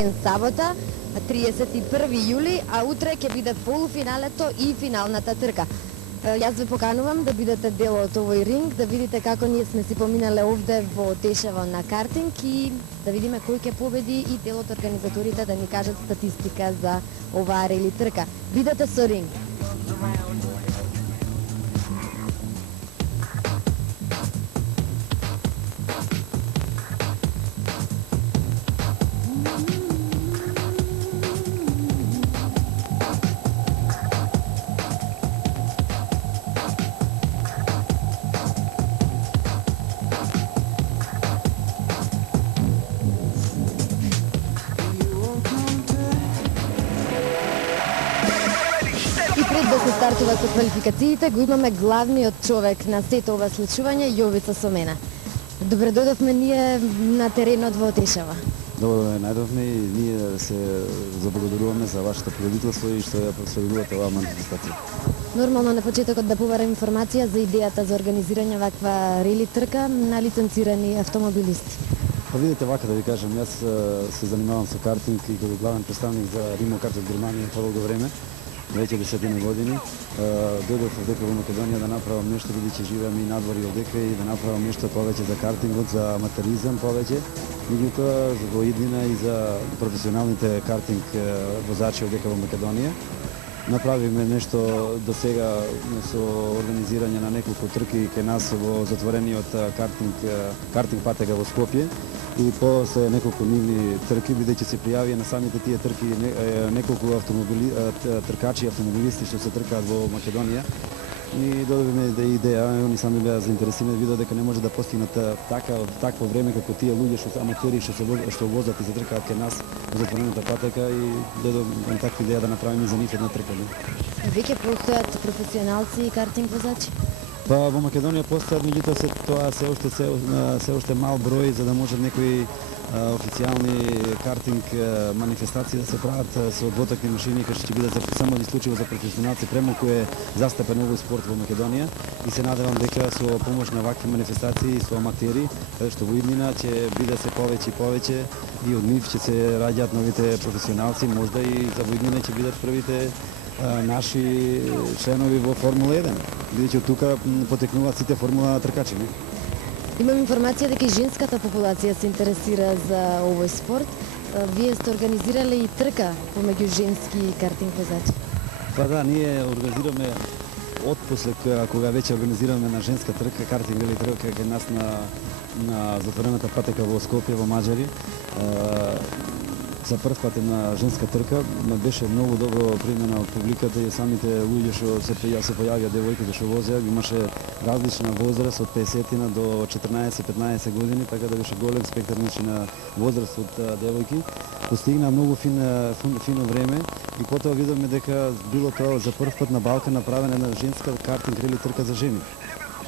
Сабота, 31 јули, а утре ќе биде полуфиналето и финалната трка. Јас ве поканувам да бидете дел од овој ринг, да видите како ние сме си поминале овде во Тешево на картинг и да видиме кој ќе победи и дел од организаторите да ни кажат статистика за оваа рели трка. Бидете со ринг. Пред да се стартува со квалификациите, го имаме главниот човек на сето ова случување, Јовица со мене. Добре дојдовме ние на теренот во Тешево. Добро најдовме и ние се заблагодаруваме за вашето победителство и што ја прославувате оваа манифестација. Нормално на почетокот да побарам информација за идејата за организирање ваква рели трка на лиценцирани автомобилисти. Па видите, вака да ви кажам, јас се занимавам со картинг и како главен представник за Римо карт од Германија по долго време. Веќе 10 години дојдов овдека во Македонија да направам нешто, бидејќи живеам и надвор и овдека, и да направам нешто повеќе за картингот, за аматеризам повеќе, меѓутоа во иднина и за професионалните картинг возачи овдека во Македонија. Направивме нешто до сега со организирање на неколку трки кај нас во затворениот картинг патега во Скопје и после неколку нивни трки, бидејќи се пријавија на самите тие трки неколку тркачи и автомобилисти што се тркаат во Македонија. И додобивме идеја, они сами беа заинтересирани, видоа дека не може да постигнат такво време како тие луѓе што аматери што возат и се тркаат кај нас во затворената патека, и додобивме таква идеја да направиме за нив една трка. Веќе постојат професионалци и картинг возачи? Па во Македонија постојат, меѓутоа тоа се уште мал број за да можат некои официјални картинг манифестации да се прават со двотакни машини, кои ќе бидат само исклучиво за професионалци. Премалку е застапен овој спорт во Македонија и се надевам дека со помош на вакви манифестации и со аматери, што во иднина ќе биде се повеќе и повеќе и од нив ќе се раѓаат новите професионалци, можда и за во иднина ќе бидат првите наши членови во Формула 1, бидејќи од тука потекнуваат сите формула тркачи. Имам информација дека и женската популација се интересира за овој спорт. Вие сте организирале и трка помеѓу женски картинг возачи. Па да, ние организираме отпосле кога веќе организираме на женска трка, картинг рели трка кај нас на затворената патека во Скопје, во Маџари. За прв пат на женска трка беше многу добро примена од публиката и самите луѓе што се појавија, девојките што возеа, имаше различна возраст од 50 до 14-15 години, така да беше голем спектар на возраст од девојки. Постигна многу фино време и потоа видовме дека било тоа за прв пат на Балкан направена една женска картинг рели трка за жени.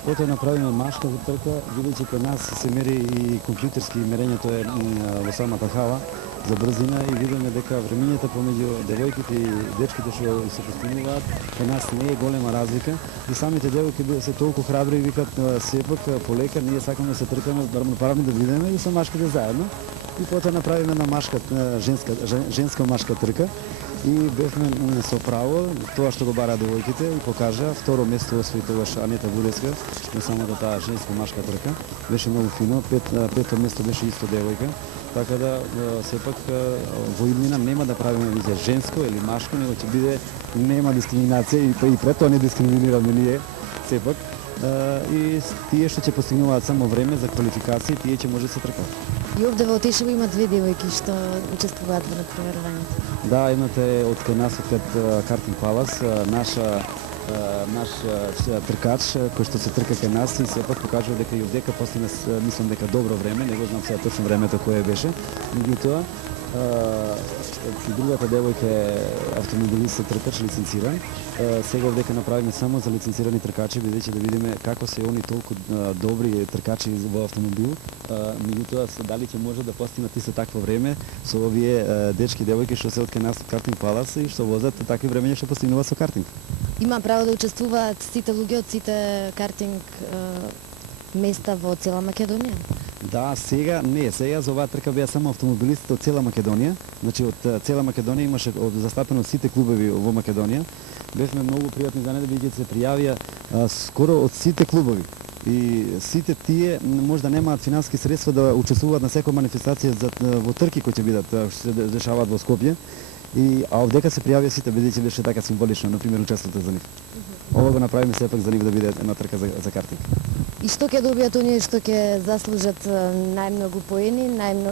Потоа направиме машка за трка, бидејќи кај нас се мери и компјутерски мерењето е во самата хала за брзина, и видиме дека времињата помеѓу девојките и дечките што се постигнуваат кај нас не е голема разлика, и самите девојки се толку храбри и викат сепак полека ние сакаме да се тркаме, барам да видиме и со машките заедно. И потоа направиме една машка женска машка трка и бевме со право тоа што го бара девојките и покажа. Второ место освоитуваш Анета Будеска на самата таа женска машка трка. Беше многу фино. Пето место беше исто девојка. Така да сепак во иднина нема да правиме веќе женско или машко, него ќе биде, нема дискриминација и пред тоа не дискриминираме ние сепак. И тие што ќе постигнуваат само време за квалификации, тие ќе може да се тркаат. И овде во Тешево има две девојки што учествуваат во надпреварувањето. Да, имате од кај нас, од Картинг Палас, наш тркач кој што се трка кај нас и сепак покажува дека и овдека постигна, мислам дека добро време, не го знам сега точно времето кое беше, меѓутоа другата девојка е автомобилист тркач лиценциран. Сега овдека направиме само за лиценцирани тркачи, бидејќи да видиме како се они толку добри тркачи во автомобил. Меѓутоа дали ќе може да постигнат исто такво време со овие дечки и девојки што се од кај нас од Картинг Палас и што возат такви времења што постигнуваат со картинг. Има право да учествуваат сите луѓе од сите картинг места во цела Македонија? Да, сега за оваа трка беа само автомобилистите од цела Македонија. Значи од цела Македонија имаше застапено од сите клубови во Македонија. Бевме многу пријатни изненадени бидејќи се пријавија скоро од сите клубови. И сите тие можда немаат финансиски средства да учествуваат на секоја манифестација во трки кои ќе бидат што се дешаваат во Скопје. А овдека се пријавија сите бидејќи беше така символично, на пример, учеството за нив. Ова го направиме сепак за нив да биде една трка за картинг. И што ќе добијат оние што ќе заслужат најмногу поени,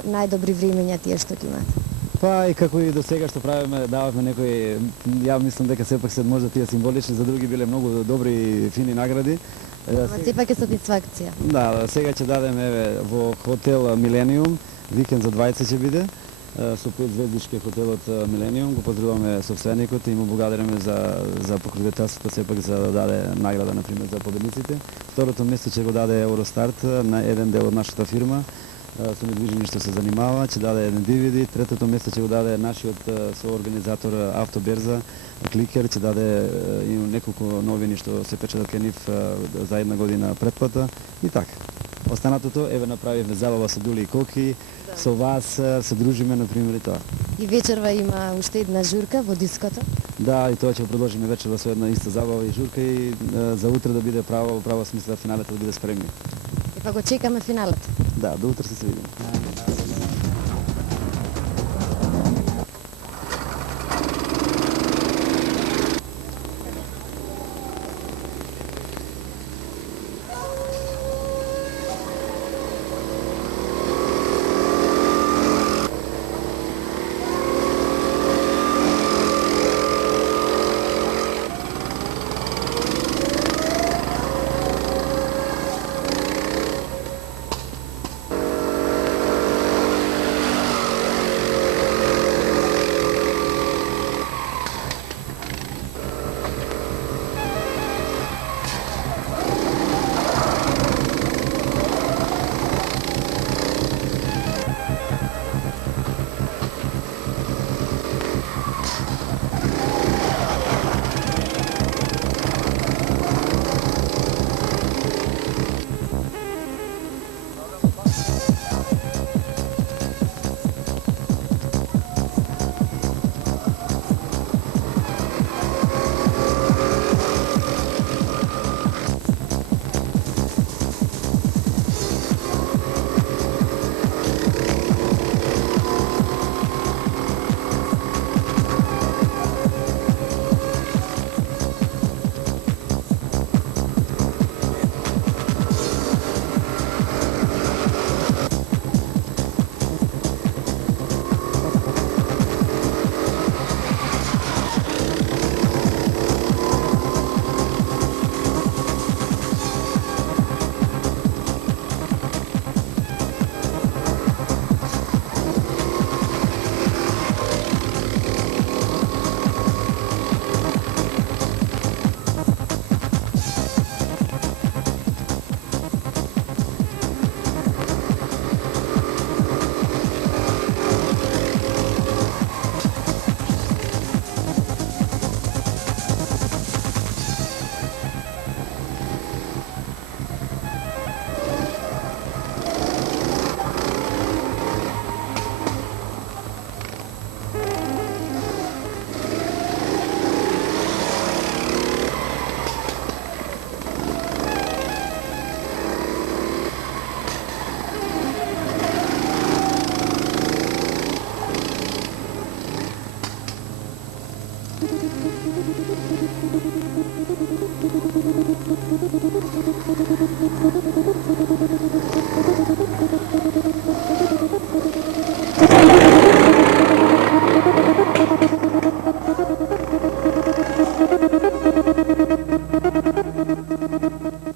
најдобри времења тие што ќе имаат? Па и како и до сега што правиме, дававме некои, ја мислам дека сепак се можда тие символични, за други биле многу добри и фини награди. Ама сепак е сатисфакција. Да, сега ќе дадеме во хотел Милениум, викенд за двајца ќе биде, со 5-звездички хотелот Милениум. Го поздравуваме собственикот и му благодариме за покровителството сепак за да даде награда на пример за победниците. Второто место ќе го даде Евростарт на еден дел од нашата фирма со недвижимо што се занимава, ќе даде еден DVD. Третото место ќе го даде нашиот соорганизатор Автоберза Кликер, ќе даде и неколку новини што се печатат кај нив за една година претплата и така. Останатото еве направивме забава со Дули и Коки, со вас се дружиме на пример и тоа. И вечерва има уште една журка во диското. Да, и тоа ќе продолжиме вечерва со една иста забава и журка и за утре да биде право смисла финалето да биде спремни. И па го чекаме финалот. Да, до утре се видиме.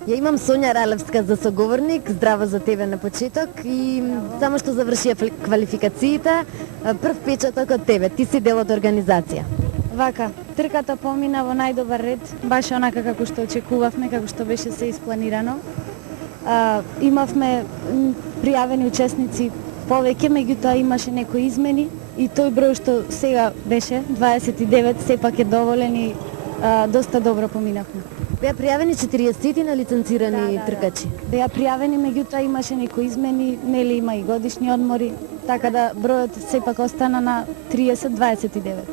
Ја имам Сонја Ралевска за соговорник, здраво за тебе на почеток и само што завршија квалификациите, прв печаток од тебе, ти си дел од организација. Вака, трката помина во најдобар ред, баш онака како што очекувавме, како што беше се испланирано. Имавме пријавени учесници повеќе, меѓутоа имаше некои измени и тој број што сега беше 29 сепак е доволен и доста добро поминавме. Беа пријавени 40 на лиценцирани тркачи. Беа пријавени, меѓутоа имаше некои измени, нели има и годишни одмори, така да бројот сепак остана на 30-29.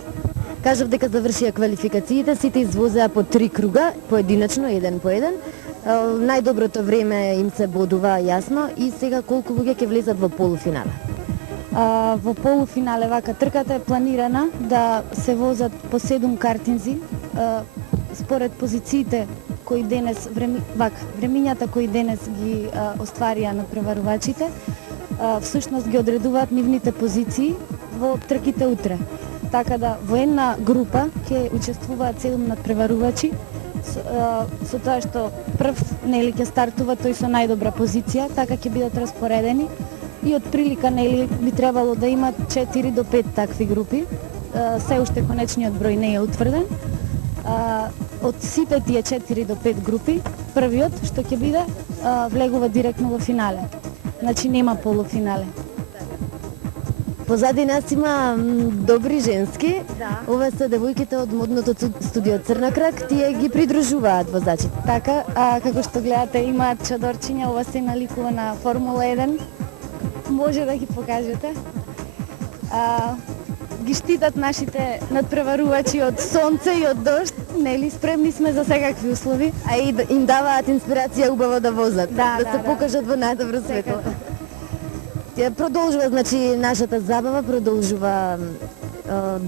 Кажав дека завршија квалификациите, сите извозеа по 3 круга, поединачно, еден по еден. Најдоброто време им се бодува јасно и сега колку луѓе ќе влезат во полуфинале? Во полуфинале вака трката е планирана да се возат по 7 картинзи, според позициите кои денес времињата кои денес ги остварија надпреварувачите, всушност ги одредуваат нивните позиции во трките утре. Така да во една група ќе учествуваат 7 надпреварувачи, со тоа што прв нели ќе стартува тој со најдобра позиција, така ќе бидат распоредени и од прилика нели би требало да имат 4 до 5 такви групи. Се уште конечниот број не е утврден. Од сите тие 4 до 5 групи, првиот што ќе биде влегува директно во финале. Значи нема полуфинале. Позади нас има добри женски. Да. Ова се девојките од модното студио Црна крак, тие ги придружуваат возачите. Така, како што гледате, имаат чадорчиња, ова се наликува на Формула 1. Може да ги покажете. Ги штитат нашите надпреварувачи од сонце и од дожд. Нели, спремни сме за секакви услови. А и им даваат инспирација убаво да возат, Да, се покажат во најдобро светло. Продолжува, значи, нашата забава продолжува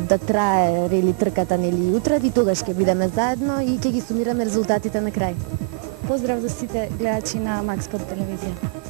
да трае рели трката нели и утре и тогаш ќе бидеме заедно и ќе ги сумираме резултатите на крај. Поздрав за сите гледачи на Макс Спорт телевизија.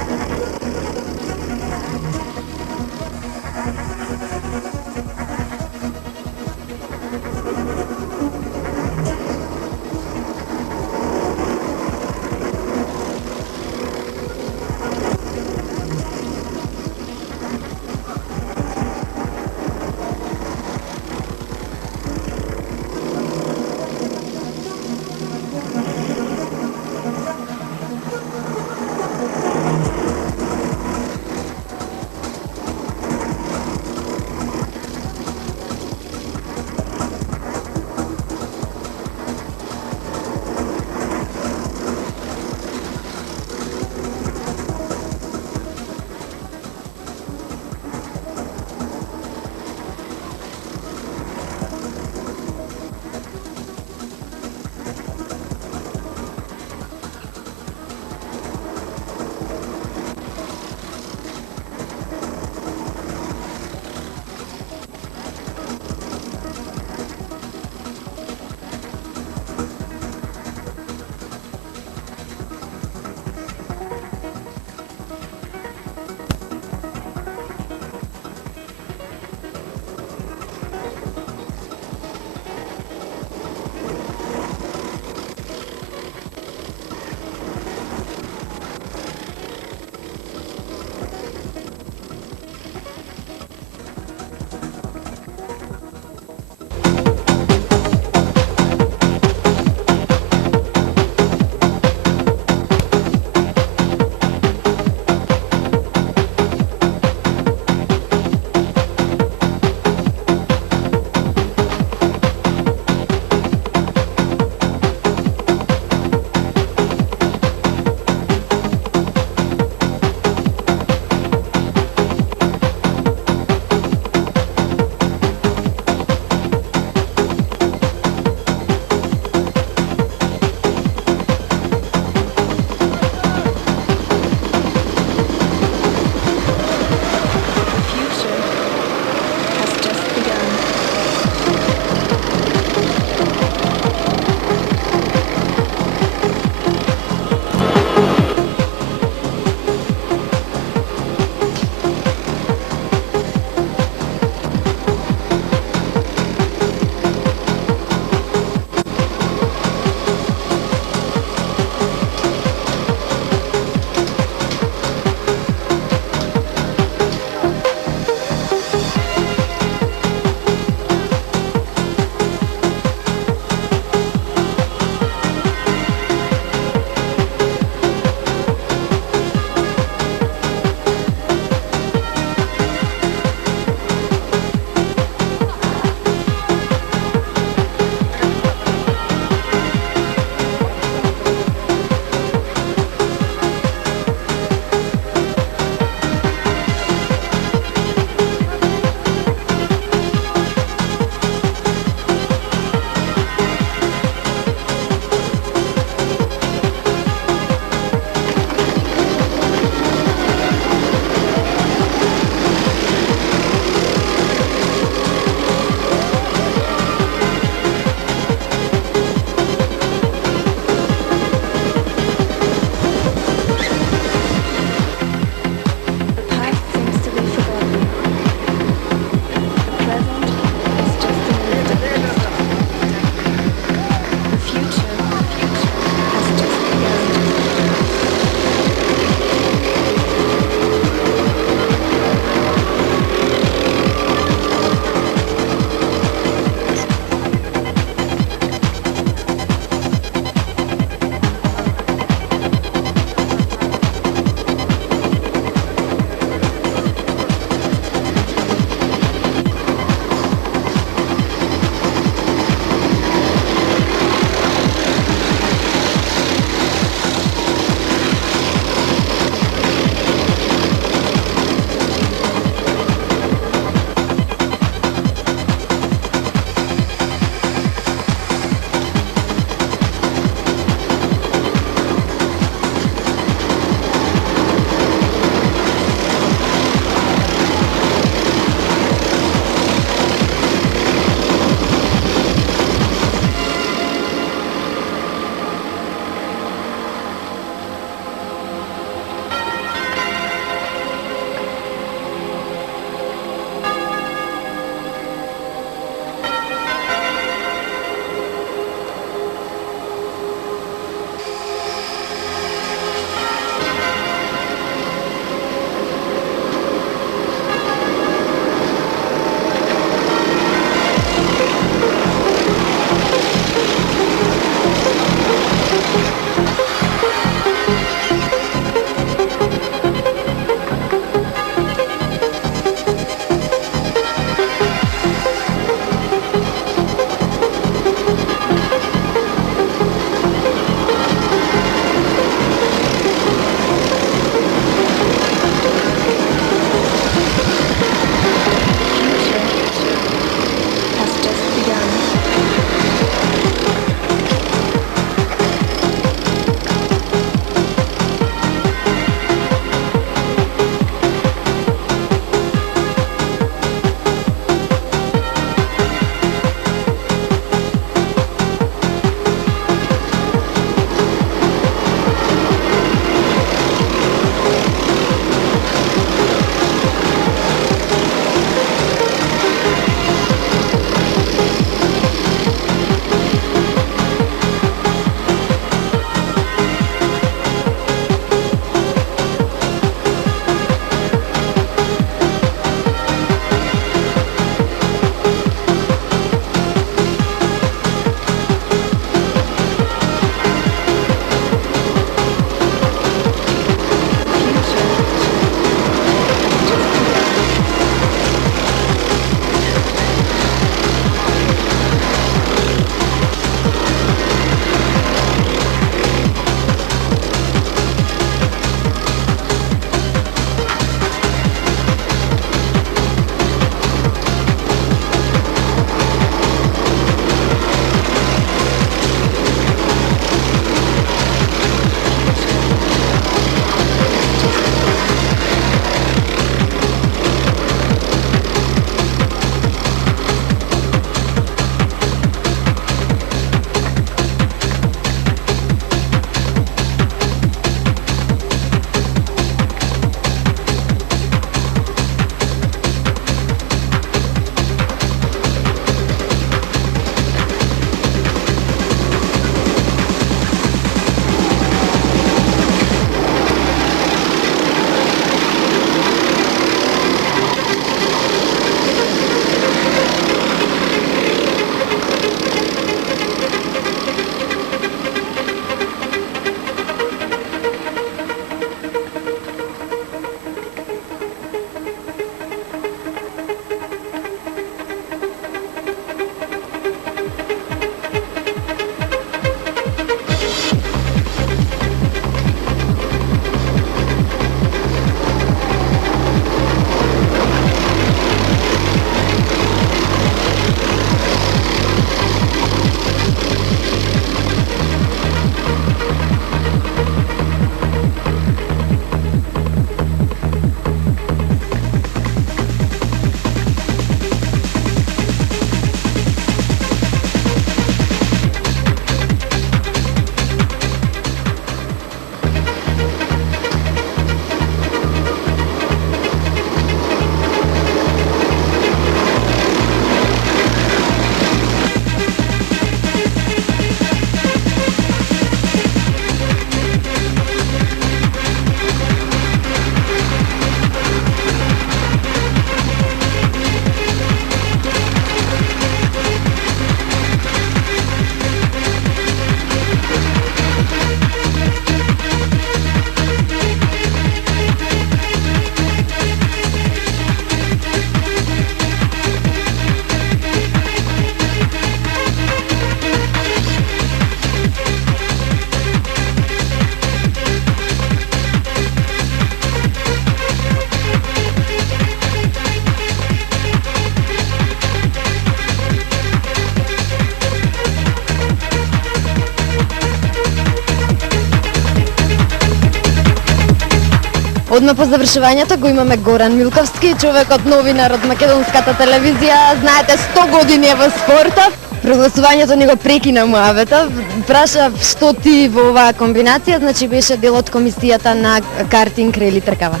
Одма по завршувањето го имаме Горан Милковски, човекот новинар од македонската телевизија. Знаете, 100 години е во спортот. Прогласувањето ни го прекина муавета. Праша што ти во оваа комбинација, значи беше дел од комисијата на картинг рели тркава.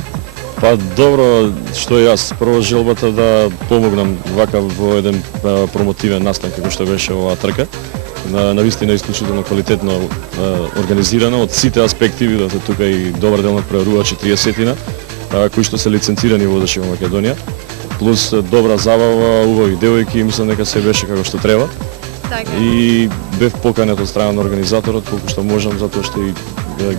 Па добро, што јас прво желбата да помогнам вака во еден промотивен настан како што беше оваа трка. Навистина исклучително квалитетно организирано од сите аспекти, видовте тука и добар дел на преварувачи 30-тина, кои што се лиценцирани водачи во Македонија, плюс добра забава, убави девојки, мислам дека се беше како што треба. И бев поканет од страна на организаторот колку што можам, затоа што и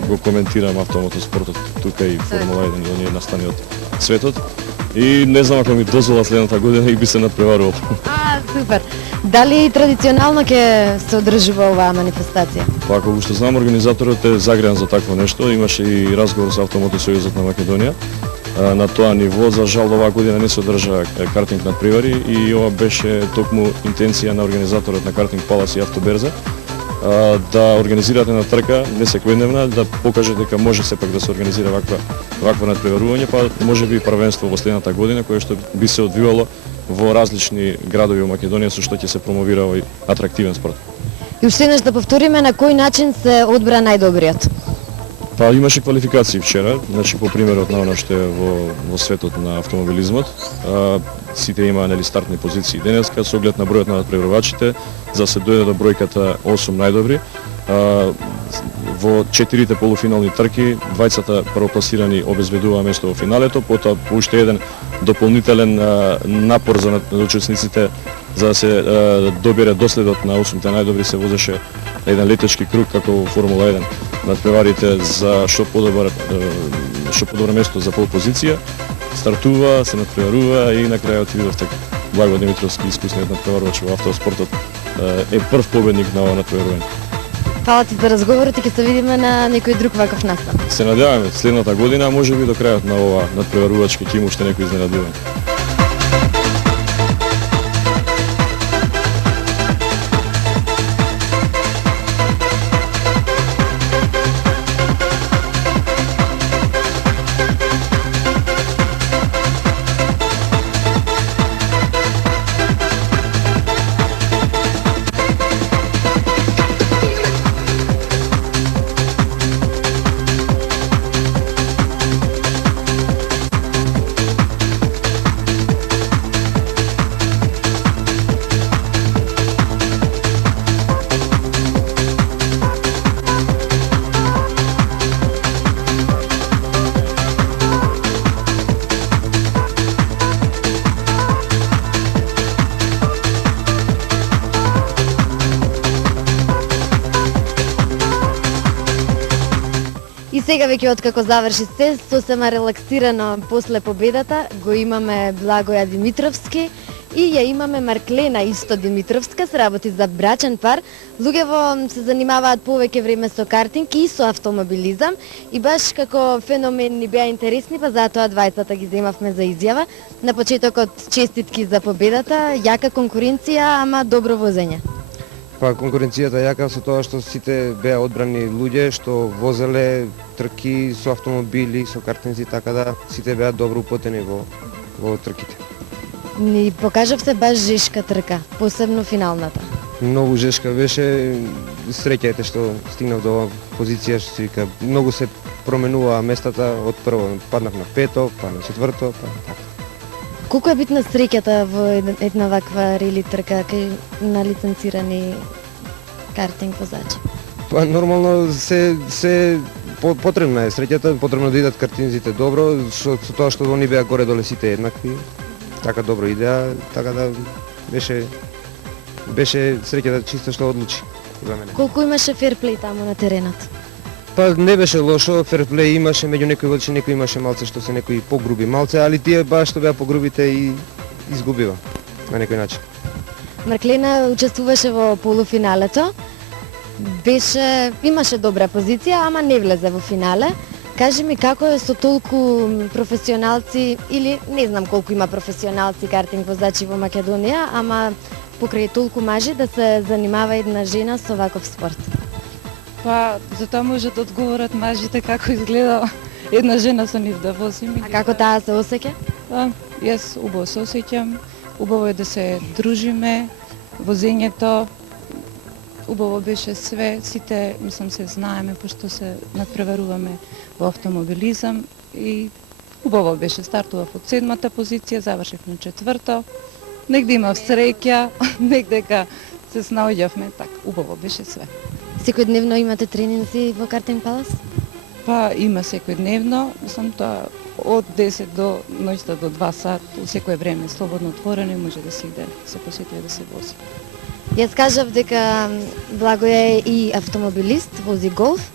го коментирам автомотоспортот тука и Формула 1 и оние настани од светот. И не знам ако ми дозволат следната година и би се надпреварувал. Супер. Дали традиционално ќе се одржува оваа манифестација? Па колку што знам, организаторот е загреан за такво нешто. Имаше и разговор со Автомотосојузот на Македонија. На тоа ниво, за жал, оваа година не се одржа картинг надпревари и ова беше токму интенција на организаторот на Картинг Палас и Автоберза да организирате на трка не секојдневна, да покаже дека може сепак да се организира вакво надпреварување, па можеби првенство во следната година кое што би се одвивало во различни градови во Македонија со што ќе се промовира овој атрактивен спорт. И уште еднаш да повториме на кој начин се одбра најдобриот. Па имаше квалификации вчера, значи по примерот на оно што е во светот на автомобилизмот. Сите имаа нели стартни позиции денеска со оглед на бројот на надпреварувачите, за да се дојде до бројката 8 најдобри. Во 4 полуфинални трки, двајцата првопласирани обезбедуваа место во финалето, потоа по уште еден дополнителен напор за учесниците за да се добере доследот на 8 најдобри се возеше еден летечки круг како во Формула 1. Надпреварите за што подобро место за пол позиција, стартува, се надпреварува и на крајот видовте Благо Димитровски, искусниот надпреварувач во автоспортот, е прв победник на ова надпреварување. Фала ти за разговорот и ќе се видиме на некој друг ваков настан. Се надеваме следната година, можеби до крајот на ова надпреварувачки ќе има уште некој изненадување. И сега веќе откако заврши се, сосема релаксирано после победата, го имаме Благоја Димитровски и ја имаме Марклена исто Димитровска, се работи за брачен пар. Луѓево се занимаваат повеќе време со картинг и со автомобилизам и баш како феномен ни беа интересни, па затоа двајцата ги земавме за изјава. На почетокот честитки за победата, јака конкуренција, ама добро возење. Па конкуренцијата јака со тоа што сите беа одбрани луѓе што возеле трки со автомобили, со картинзи, така да сите беа добро употени во трките. Ни покажавте баш жешка трка, посебно финалната. Многу жешка беше, среќајте што стигнав до оваа позиција, што се вика, многу се променуваа местата, од прво паднав на пето, па на четврто, па така. Колку е битна среќата во една ваква рели трка кај на лиценцирани картинг возачи? Па нормално се потребна е среќата, потребно да идат картинзите добро, со тоа што они беа горе доле сите еднакви, така добро идеа, така да беше среќата чисто што одлучи за мене. Колку имаше ферплей таму на теренот? Па не беше лошо, ферплей имаше, меѓу некои водачи некои имаше малце што се некои погруби малце, али тие баш што беа погрубите и изгубива на некој начин. Марклена учествуваше во полуфиналето. Имаше добра позиција, ама не влезе во финале. Кажи ми како е со толку професионалци или не знам колку има професионалци картинг возачи во Македонија, ама покрај толку мажи да се занимава една жена со ваков спорт. Па, за тоа може да одговорат мажите како изгледа една жена со нив да возим. А како таа се осеќа? Јас убаво се осеќам, убаво е да се дружиме, возењето, убаво беше све, сите, мислам, се знаеме, пошто се надпреваруваме во автомобилизам и убаво беше, стартував од 7-та позиција, завршив на 4-то, негде имав среќа, негдека се снаоѓавме, така, убаво беше све. Секојдневно имате тренинзи во Картинг Палас? Па има секојдневно, мислам тоа од 10 до ноќта до 2 сат, у секое време слободно отворено и може да се иде, се посетува да се вози. Јас кажав дека Благо е и автомобилист, вози голф.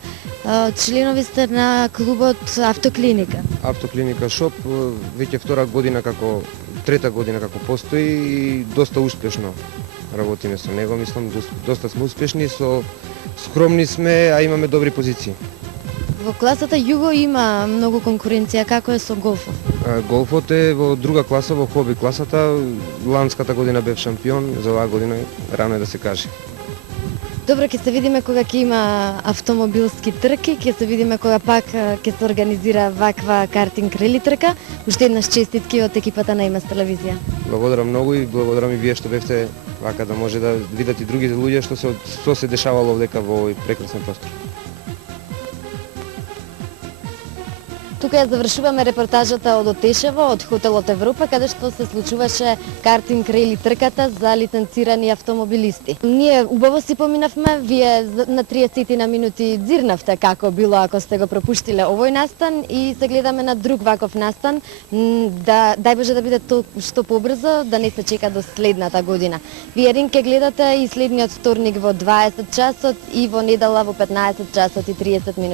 Членови сте на клубот Автоклиника. Автоклиника Шоп веќе трета година како постои и доста успешно работиме со него. Мислам, доста сме успешни, скромни сме, а имаме добри позиции. Во класата Југо има многу конкуренција, како е со голфов? Голфот е во друга класа, во хоби класата. Ланската година бев шампион, за оваа година рано е да се каже. Добро, ќе се видиме кога ќе има автомобилски трки, ќе се видиме кога пак ќе се организира ваква картинг рели трка. Уште еднаш честитки од екипата на ИМС телевизија. Благодарам многу и благодарам и вие што бевте вака да може да видат и другите луѓе што се дешавало овдека во овој прекрасен простор. Тука ја завршуваме репортажата од Отешево, од хотелот Европа, каде што се случуваше картинг рели трката за лиценцирани автомобилисти. Ние убаво си поминавме, вие на 30 на минути дзирнавте како било ако сте го пропуштиле овој настан и се гледаме на друг ваков настан, дај Боже да биде што побрзо, да не се чека до следната година. Вие ринг ќе гледате и следниот вторник во 20 часот и во недела во 15 часот и 30 минути.